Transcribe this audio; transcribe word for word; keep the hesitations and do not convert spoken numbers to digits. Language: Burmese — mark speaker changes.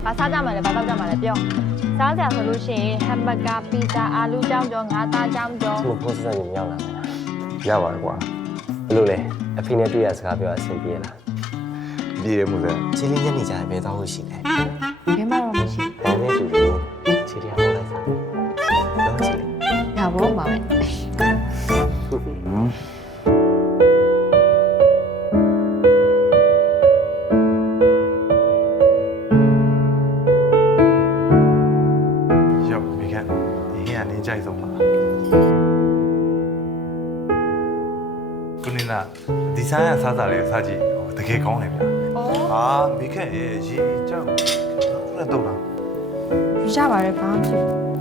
Speaker 1: ဘာစားကြမှာလဲဘာတောက်ကြမှာလဲပြောစားကြဆိုလို့ရှိရင်ဟမ်ဘဂါပီဇာအာလူကြောင်းကြောငါးသားကြောင်းကြော
Speaker 2: ဘိုးစစနေရောက်လာတယ်ရပါတယ်ကွာဘယ်လိုလဲအဖေနဲ့တွေ့ရစကားပြောအဆင်ပြေလား
Speaker 3: ပြေတယ်မို့လဲ
Speaker 2: ချင်းလေးညနေကျရင်ဘယ်တော့ရှိလဲ
Speaker 1: ဘယ်မှတော့မရှိ
Speaker 2: ဘာနဲ့တူလို့ချီတရားပေါ်လိုက်စားတော့ချီလေး
Speaker 1: ဘူးဒါဘောမှာပဲ
Speaker 3: ရောက်မိခက်ဒီဟင်းကနေကြိုက်ဆုံးပါကိုနေနာဒီဆိုင်ရစားစားလေးစားကြည့်တကယ်ကောင်းတယ်ဗျာ
Speaker 1: ဩ
Speaker 3: အာမိခက်ရဲ့ရေကြောက်နဲ့တော့လား
Speaker 1: ရပါတယ်ဘာမှမဖြစ်